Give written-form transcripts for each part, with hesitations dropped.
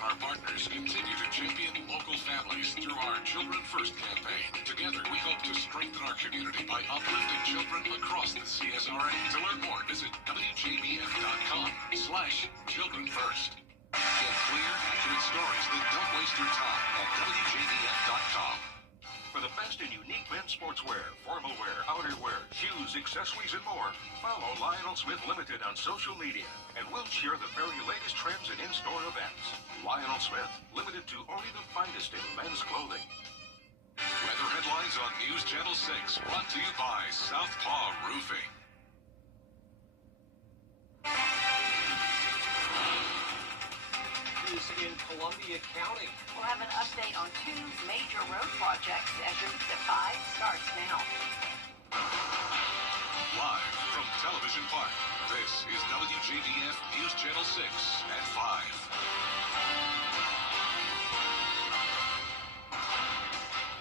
and our partners continue to champion local families through our Children First campaign. Together, we hope to strengthen our community by uplifting children across the CSRA. To learn more, visit WJBF.com/Children First. Get clear, accurate stories that don't waste your time at WJBF.com. For the best in unique men's sportswear, formal wear, outerwear, shoes, accessories, and more, follow Lionel Smith Limited on social media, and we'll share the very latest trends and in-store events. Lionel Smith, limited to only the finest in men's clothing. Weather headlines on News Channel 6, brought to you by Southpaw Roofing. In Columbia County. We'll have an update on two major road projects as your News at 5 starts now. Live from Television Park, this is WJBF News Channel 6 at 5.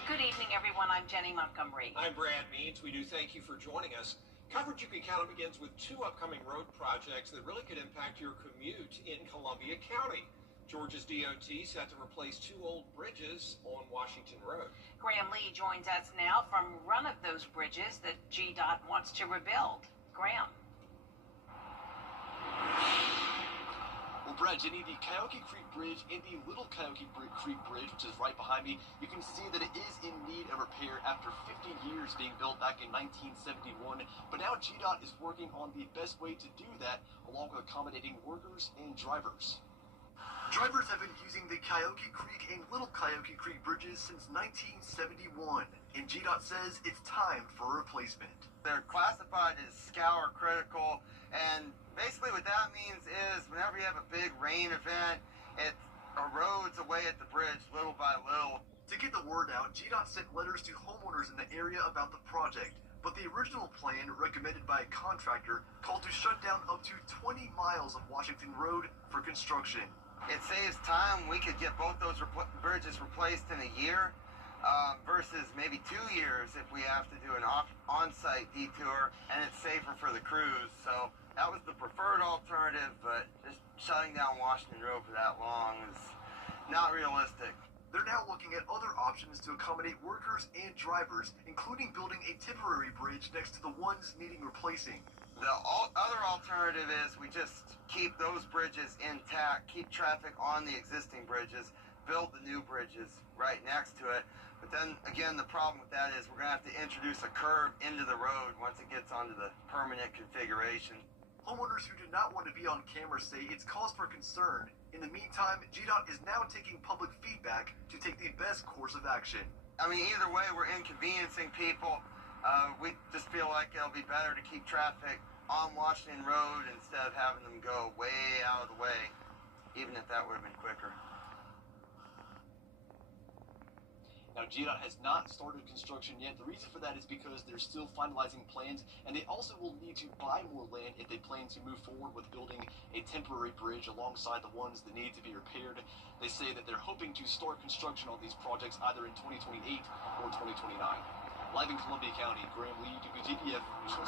Good evening, everyone. I'm Jenny Montgomery. I'm Brad Means. We do thank you for joining us. Coverage you can count on begins with two upcoming road projects that really could impact your commute in Columbia County. Georgia's DOT set to replace two old bridges on Washington Road. Graham Lee joins us now from one of those bridges that GDOT wants to rebuild. Graham. Well, Brad, Jenny, the Coyote Creek Bridge and the Little Coyote Creek Bridge, which is right behind me, you can see that it is in need of repair after 50 years being built back in 1971. But now GDOT is working on the best way to do that, along with accommodating workers and drivers. Drivers have been using the Coyote Creek and Little Coyote Creek bridges since 1971, and GDOT says it's time for a replacement. They're classified as scour critical, and basically what that means is whenever you have a big rain event, it erodes away at the bridge little by little. To get the word out, GDOT sent letters to homeowners in the area about the project, but the original plan, recommended by a contractor, called to shut down up to 20 miles of Washington Road for construction. It saves time. We could get both those bridges replaced in a year versus maybe 2 years if we have to do an on-site detour, and it's safer for the crews. So that was the preferred alternative, but just shutting down Washington Road for that long is not realistic. They're now looking at other options to accommodate workers and drivers, including building a temporary bridge next to the ones needing replacing. The other alternative is we just keep those bridges intact, keep traffic on the existing bridges, build the new bridges right next to it. But then, again, the problem with that is we're going to have to introduce a curve into the road once it gets onto the permanent configuration. Homeowners who do not want to be on camera say it's cause for concern. In the meantime, GDOT is now taking public feedback to take the best course of action. I mean, either way, we're inconveniencing people. We just feel like it'll be better to keep traffic on Washington Road instead of having them go way out of the way, even if that would have been quicker. Now, GDOT has not started construction yet. The reason for that is because they're still finalizing plans, and they also will need to buy more land if they plan to move forward with building a temporary bridge alongside the ones that need to be repaired. They say that they're hoping to start construction on these projects either in 2028 or 2029. Live in Columbia County, Graham Lee, WJBF, News 6.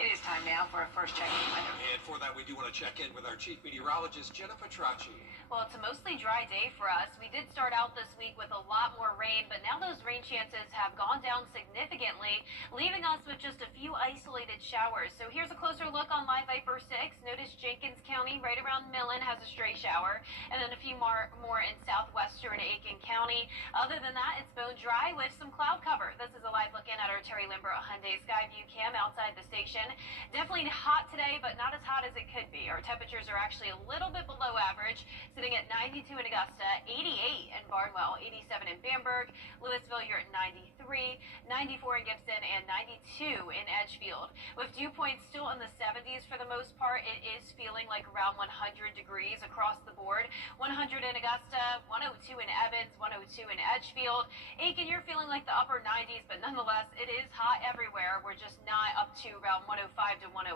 It is time now for a first check of weather. And for that, we do want to check in with our chief meteorologist, Jenna Petracci. Well, it's a mostly dry day for us. We did start out this week with a lot more rain, but now those rain chances have gone down significantly, leaving us with just a few isolated showers. So here's a closer look on Live Viper 6. Notice Jenkins County right around Millen has a stray shower, and then a few more in southwestern Aiken County. Other than that, it's bone dry with some cloud cover. This is a live look in at our Terry Limbrough Hyundai Skyview cam outside the station. Definitely hot today, but not as hot as it could be. Our temperatures are actually a little bit below average, sitting at 92 in Augusta, 88 in Barnwell, 87 in Bamberg, Louisville, you're at 93, 94 in Gibson, and 92 in Edgefield. With dew points still in the 70s for the most part, it is feeling like around 100 degrees across the board. 100 in Augusta, 102 in Evans, 102 in Edgefield. Aiken, you're feeling like the upper 90s, but nonetheless, it is hot everywhere. We're just not up to around 105 to 108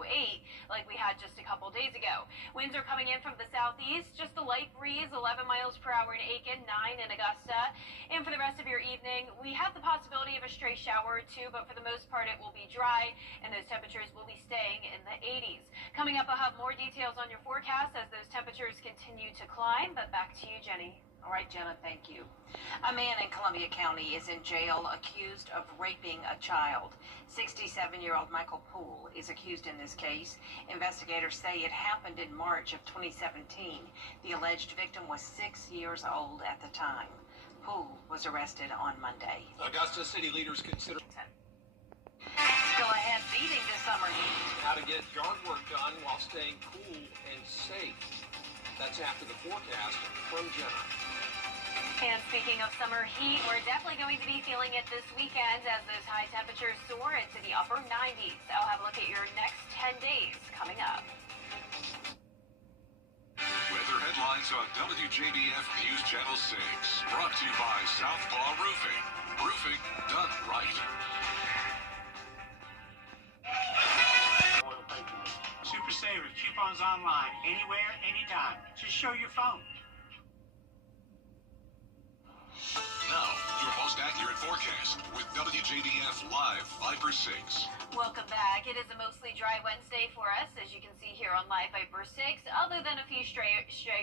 like we had just a couple days ago. Winds are coming in from the southeast, just a light light breeze, 11 miles per hour in Aiken, 9 in Augusta. And for the rest of your evening, we have the possibility of a stray shower or two, but for the most part, it will be dry, and those temperatures will be staying in the 80s. Coming up, I'll have more details on your forecast as those temperatures continue to climb, but back to you, Jenny. All right, Jenna, thank you. A man in Columbia County is in jail accused of raping a child. 67-year-old Michael Poole is accused in this case. Investigators say it happened in March of 2017. The alleged victim was 6 years old at the time. Poole was arrested on Monday. Augusta city leaders consider Still ahead, beating the summer heat. how to get yard work done while staying cool and safe. That's after the forecast from Jenna. And speaking of summer heat, we're definitely going to be feeling it this weekend as those high temperatures soar into the upper 90s. I'll have a look at your next 10 days coming up. Weather headlines on WJBF News Channel 6. Brought to you by Southpaw Roofing. Roofing done right. Super Savers, coupons online, anywhere, anytime. Just show your phone. Now, your most accurate forecast with WJBF Live 5 or 6. Welcome back. It is a mostly dry Wednesday for us, as you can see here on Live Viper 6. Other than a few stray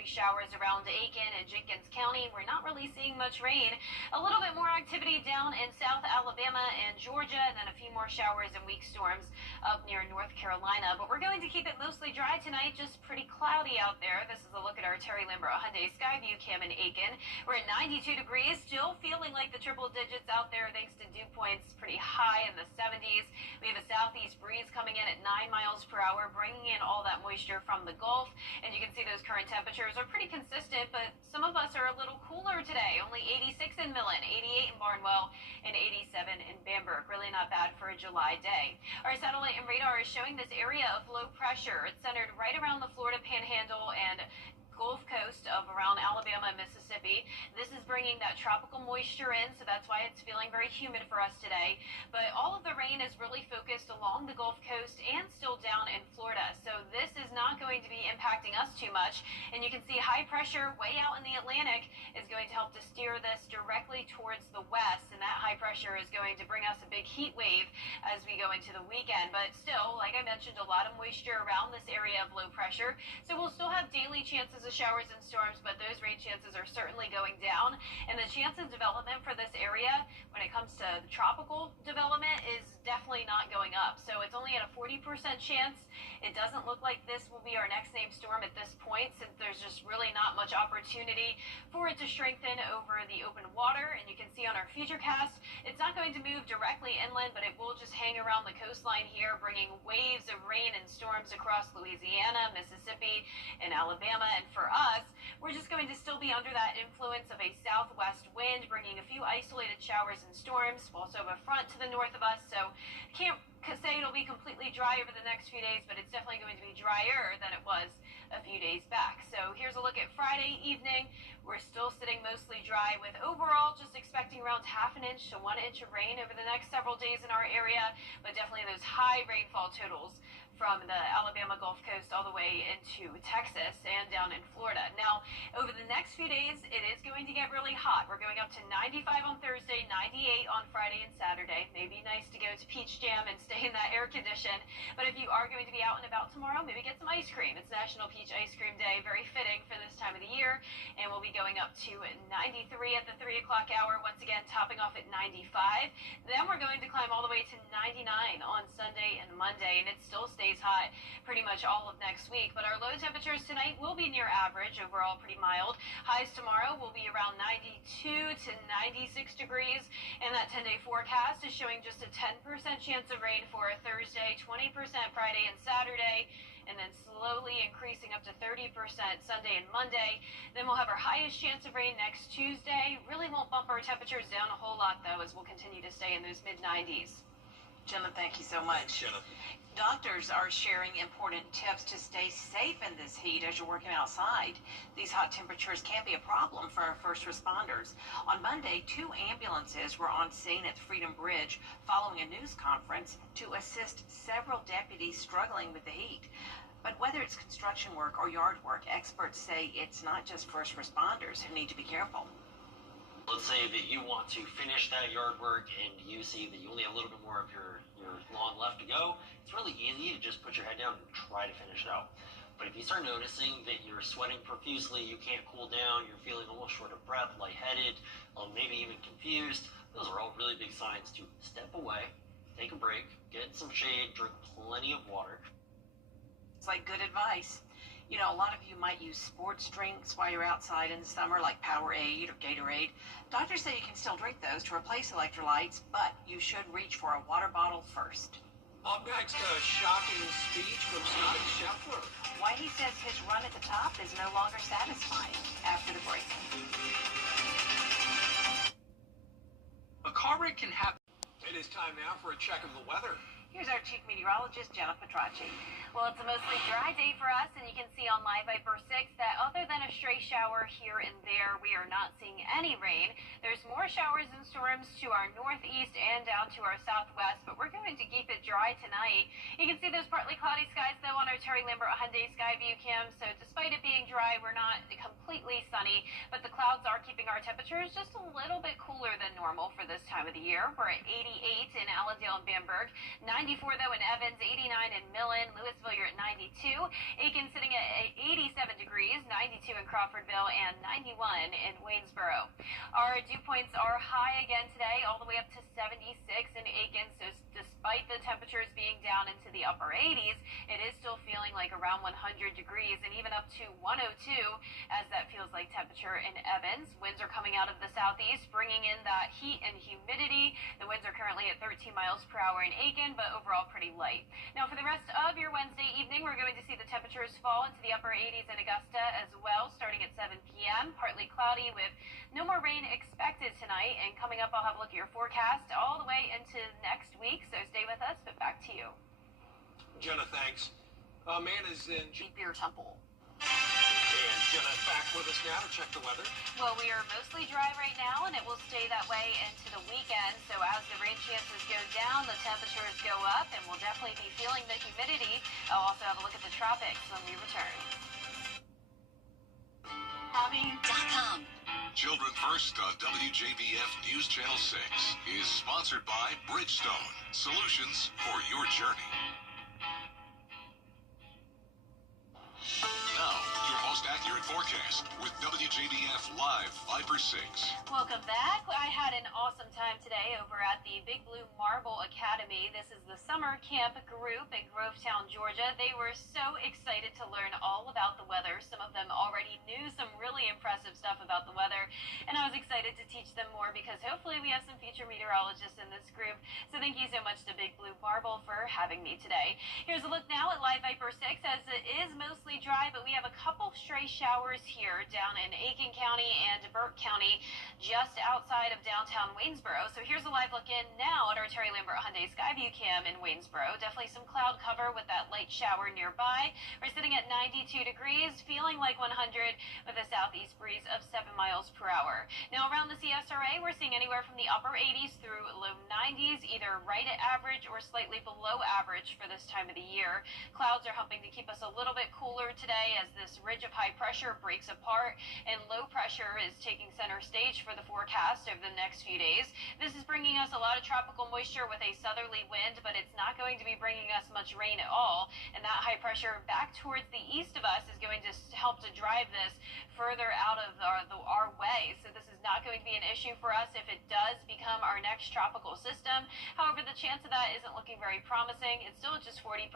showers around Aiken and Jenkins County, we're not really seeing much rain. A little bit more activity down in South Alabama and Georgia, and then a few more showers and weak storms up near North Carolina. But we're going to keep it mostly dry tonight, just pretty cloudy out there. This is a look at our Terry Lambert Hyundai Skyview cam in Aiken. We're at 92 degrees, still feeling like the triple digits out there thanks to dew points pretty high in the 70s. We have a southeast breeze coming in at 9 miles per hour, bringing in all that moisture from the Gulf. And you can see those current temperatures are pretty consistent, but some of us are a little cooler today. Only 86 in Millen, 88 in Barnwell, and 87 in Bamberg. Really not bad for a July day. Our satellite and radar is showing this area of low pressure. It's centered right around the Florida Panhandle and Gulf Coast of around Alabama and Mississippi. This is bringing that tropical moisture in, so that's why it's feeling very humid for us today. But all of the rain is really focused along the Gulf Coast and still down in Florida. So this is not going to be impacting us too much. And you can see high pressure way out in the Atlantic is going to help to steer this directly towards the west. And that high pressure is going to bring us a big heat wave as we go into the weekend. But still, like I mentioned, a lot of moisture around this area of low pressure. So we'll still have daily chances of showers and storms, but those rain chances are certainly going down. And the chance of development for this area when it comes to tropical development is definitely not going up. So it's only at a 40% chance. It doesn't look like this will be our next named storm at this point, since there's just really not much opportunity for it to strengthen over the open water. And you can see on our futurecast, it's not going to move directly inland, but it will just hang around the coastline here, bringing waves of rain and storms across Louisiana, Mississippi, and Alabama. And for us, we're just going to still be under that influence of a southwest wind, bringing a few isolated showers and storms. We'll also have a front to the north of us, so can't say it'll be completely dry over the next few days, but it's definitely going to be drier than it was a few days back. So here's a look at Friday evening. We're still sitting mostly dry, with overall just expecting around ½ inch to 1 inch of rain over the next several days in our area, but definitely those high rainfall totals from the Alabama Gulf Coast all the way into Texas and down in Florida. Now, over the next few days, it is going to get really hot. We're going up to 95 on Thursday, 98 on Friday and Saturday. Maybe nice to go to Peach Jam and stay in that air condition. But if you are going to be out and about tomorrow, maybe get some ice cream. It's National Peach Ice Cream Day, very fitting for this time of the year. And we'll be going up to 93 at the 3 o'clock hour, once again topping off at 95. Then we're going to climb all the way to 99 on Sunday and Monday, and it still stays hot pretty much all of next week. But our low temperatures tonight will be near average, overall pretty mild. Highs tomorrow will be around 92 to 96 degrees, and that 10-day forecast is showing just a 10% chance of rain for Thursday, 20% Friday and Saturday, and then slowly increasing up to 30% Sunday and Monday. Then we'll have our highest chance of rain next Tuesday. Really won't bump our temperatures down a whole lot, though, as we'll continue to stay in those mid-90s. Gemma, thank you so much. Jenna. Doctors are sharing important tips to stay safe in this heat as you're working outside. These hot temperatures can be a problem for our first responders. On Monday, 2 ambulances were on scene at Freedom Bridge following a news conference to assist several deputies struggling with the heat. But whether it's construction work or yard work, experts say it's not just first responders who need to be careful. Let's say that you want to finish that yard work and you see that you only have a little bit more of your lawn left to go. It's really easy to just put your head down and try to finish it out. But if you start noticing that you're sweating profusely, you can't cool down, you're feeling almost short of breath, lightheaded, maybe even confused, those are all really big signs to step away, take a break, get some shade, drink plenty of water. It's like good advice. You know, a lot of you might use sports drinks while you're outside in the summer, like Powerade or Gatorade. Doctors say you can still drink those to replace electrolytes, but you should reach for a water bottle first. Up next, a shocking speech from Scotty Scheffler. Why he says his run at the top is no longer satisfying after the break. A car wreck can happen. It is time now for a check of the weather. Here's our chief meteorologist, Jenna Petracci. Well, it's a mostly dry day for us, and you can see on Live Viper 6 that other than a stray shower here and there, we are not seeing any rain. There's more showers and storms to our northeast and down to our southwest, but we're going to keep it dry tonight. You can see those partly cloudy skies, though, on our Terry Lambert Hyundai Sky View Cam, so despite it being dry, we're not completely sunny, but the clouds are keeping our temperatures just a little bit cooler than normal for this time of the year. We're at 88 in Allendale and Bamberg, 94, though, in Evans, 89 in Millen, Louisville, you're at 92. Aiken sitting at 87 degrees, 92 in Crawfordville, and 91 in Waynesboro. Our dew points are high again today, all the way up to 76 in Aiken, so despite the temperatures being down into the upper 80s, it is still feeling like around 100 degrees, and even up to 102, as that feels like temperature in Evans. Winds are coming out of the southeast, bringing in that heat and humidity. The winds are currently at 13 miles per hour in Aiken, but overall pretty light. Now for the rest of your Wednesday evening, we're going to see the temperatures fall into the upper 80s in Augusta as well, starting at 7 p.m. Partly cloudy with no more rain expected tonight. And coming up, I'll have a look at your forecast all the way into next week. So stay with us, but back to you. Jenna, thanks. A man is in Beer Temple. And Jenna back with us now to check the weather. Well, we are mostly dry right now, and it will stay that way into the weekend. So as the rain chances go down, the temperatures go up, and we'll definitely be feeling the humidity. I'll also have a look at the tropics when we return. Hobby.com. Children First on WJBF News Channel 6 is sponsored by Bridgestone, solutions for your journey. Now, your most accurate forecast with WJBF Live Viper 6. Welcome back. I had an awesome time today over at the Big Blue Marble Academy. This is the summer camp group in Grovetown, Georgia. They were so excited to learn all about the weather. Some of them already knew some really impressive stuff about the weather, and I was excited to teach them more because hopefully we have some future meteorologists in this group. So thank you so much to Big Blue Marble for having me today. Here's a look now at Live Viper 6 as it is mostly dry, but we have a couple stray showers here down in Aiken County and Burke County, just outside of downtown Waynesboro. So here's a live look in now at our Terry Lambert Hyundai Skyview Cam in Waynesboro. Definitely some cloud cover with that light shower nearby. We're sitting at 92 degrees, feeling like 100 with a southeast breeze of 7 miles per hour. Now around the CSRA, we're seeing anywhere from the upper 80s through low 90s, either right at average or slightly below average for this time of the year. Clouds are helping to keep us a little bit cooler today as this ridge of high pressure breaks apart and low pressure is taking center stage for the forecast over the next few days. This is bringing us a lot of tropical moisture with a southerly wind, but it's not going to be bringing us much rain at all. And that high pressure back towards the east of us is going to help to drive this further out of our way. So this is not going to be an issue for us if it does become our next tropical system. However, the chance of that isn't looking very promising. It's still at just 40%,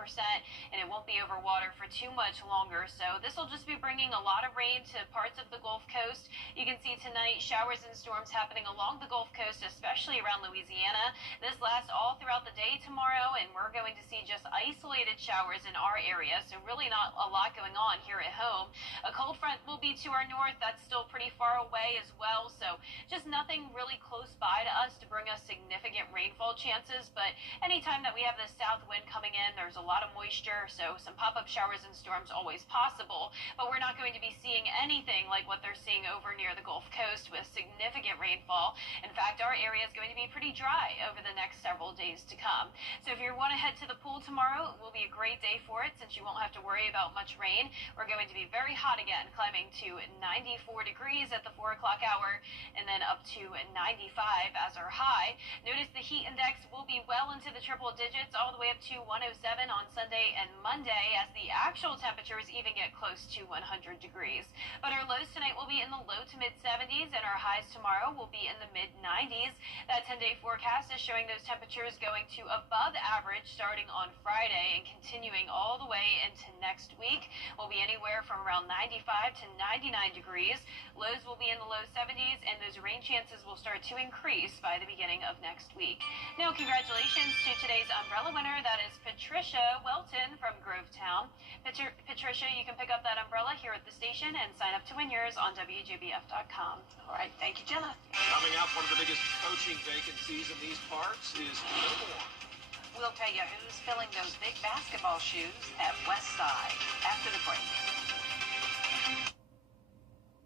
and it won't be over water for too much longer. So this will just be bringing a lot of rain to parts of the Gulf Coast. You can see tonight showers and storms happening along the Gulf Coast, especially around Louisiana. This lasts all throughout the day tomorrow, and we're going to see just isolated showers in our area. So really not a lot going on here at home. A cold front will be to our north. That's still pretty far away as well. So just nothing really close by to us to bring us significant rainfall chances. But anytime that we have this south wind coming in, there's a lot of moisture. So some pop-up showers and storms always possible. But we're not going to be seeing any anything like what they're seeing over near the Gulf Coast with significant rainfall. In fact, our area is going to be pretty dry over the next several days to come. So if you want to head to the pool tomorrow, it will be a great day for it since you won't have to worry about much rain. We're going to be very hot again, climbing to 94 degrees at the 4 o'clock hour and then up to 95 as our high. Notice the heat index will be well into the triple digits, all the way up to 107 on Sunday and Monday, as the actual temperatures even get close to 100 degrees. But our lows tonight will be in the low to mid 70s, and our highs tomorrow will be in the mid 90s. That 10-day forecast is showing those temperatures going to above average starting on Friday and continuing all the way into next week. Will be anywhere from around 95 to 99 degrees. Lows will be in the low 70s, and those rain chances will start to increase by the beginning of next week. Now, congratulations to today's umbrella winner. That is Patricia Welton from Grovetown. Patricia, you can pick up that umbrella here at the station and sign up to win yours on WJBF.com. All right, thank you, Jenna. Coming up, one of the biggest coaching vacancies in these parts is no more. We'll tell you who's filling those big basketball shoes at Westside after the break.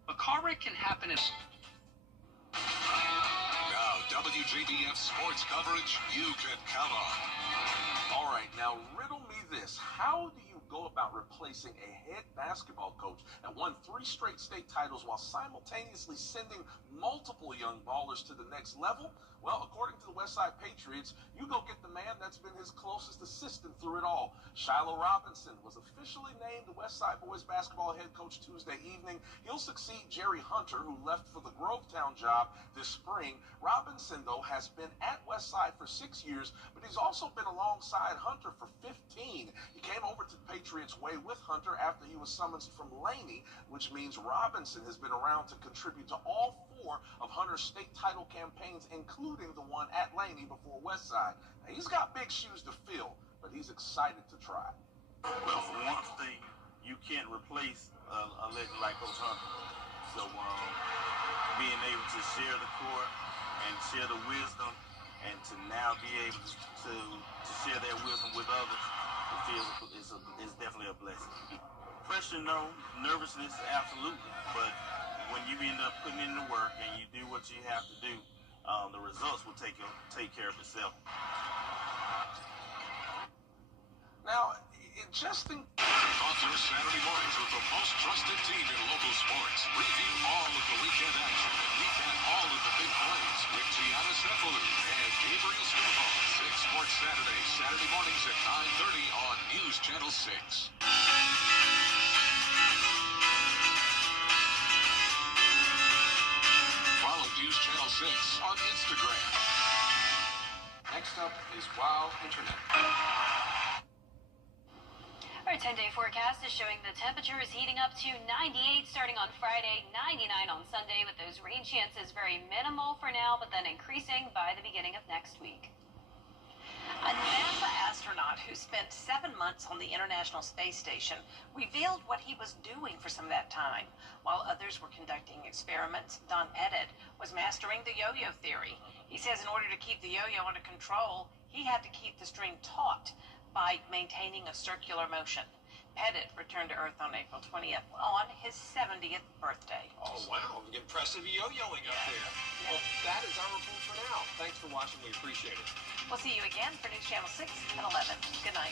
A car wreck can happen as... Now, WJBF sports coverage you can count on. All right, now riddle me this. How do you go about replacing a head basketball coach that won 3 straight state titles while simultaneously sending multiple young ballers to the next level? Well, according to the Westside Patriots, you go get the man that's been his closest assistant through it all. Shiloh Robinson was officially named the Westside boys basketball head coach Tuesday evening. He'll succeed Jerry Hunter, who left for the Grovetown job this spring. Robinson, though, has been at Westside for 6 years, but he's also been alongside Hunter for 15. He came over to the Patriots way with Hunter after he was summoned from Laney, which means Robinson has been around to contribute to all 4 of Hunter's state title campaigns, including the one at Laney before Westside. Now, he's got big shoes to fill, but he's excited to try. Well, for one thing, you can't replace a legend like Coach Hunter. So being able to share the court and share the wisdom, and to now be able to share that wisdom with others, it's definitely a blessing. Pressure, no. Nervousness, absolutely. But when you end up putting in the work and you do what you have to do, the results will take care of itself. Now, just in... Off your Saturday mornings with the most trusted team in local sports. Review all of the weekend action and recap all of the big plays with Gianna Stefolu and Gabriel Snowball. 6 Sports Saturday, Saturday mornings at 9:30 on News Channel 6. Follow News Channel 6 on Instagram. Next up is Wow Internet. Our 10-day forecast is showing the temperature is heating up to 98 starting on Friday, 99 on Sunday, with those rain chances very minimal for now, but then increasing by the beginning of next week. A NASA astronaut who spent 7 months on the International Space Station revealed what he was doing for some of that time. While others were conducting experiments, Don Pettit was mastering the yo-yo theory. He says in order to keep the yo-yo under control, he had to keep the string taut by maintaining a circular motion. Pettit returned to Earth on April 20th on his 70th birthday. Oh, wow. Impressive yo-yoing up there. Well, that is our report for now. Thanks for watching. We appreciate it. We'll see you again for News Channel 6 at 11. Good night.